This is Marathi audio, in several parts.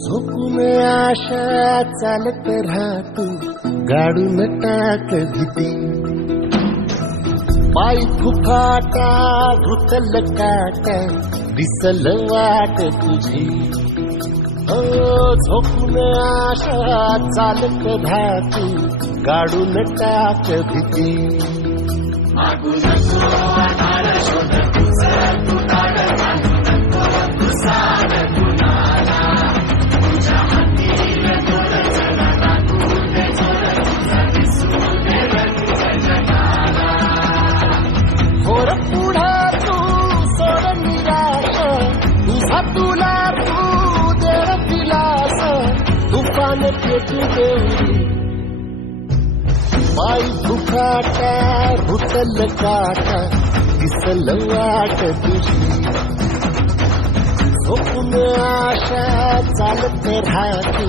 झोपून आशा चालत राहतो, गाडून टाक भीती. पाय फुफाटा घुतल काटा, दिसल वाट तुझी. झोपून आशा चालत राहतो, गाडून टाक भीती. तुला तू दे दिलास, तुफान पेटू देवरी. पाय दुखाटा रुतल काटा, दिसल वाट तुझी. झोपून आशा चालत राहतो,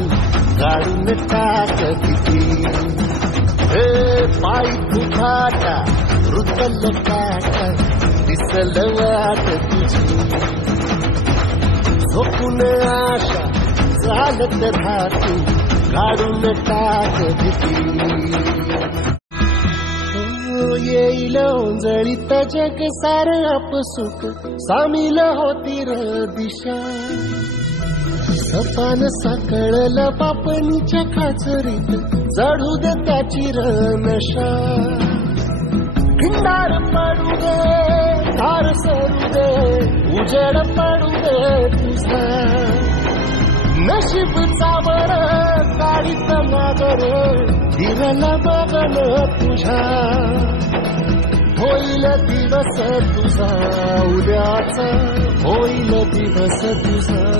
गाडून टाक भीती. पाय दुखाटा रुतल काटा, दिसल वाट तुझी. झोपून आशा चालत राहतो, गाडून टाक भीती. येईल ओंजळीत जग सार आपसुक, सामील होती र दिशा. सपान साकळल पापणीच्या खाचरीत, जडू दे त्याची र नशा. खिंडार पडू दे, धार सरू दे, उजेड पडू दे तुझा. नशीब चावर काढीत मागर, दिवला बघन तुझ्या. होईल दिवस तुझा उद्याचा, होईल दिवस तुझा.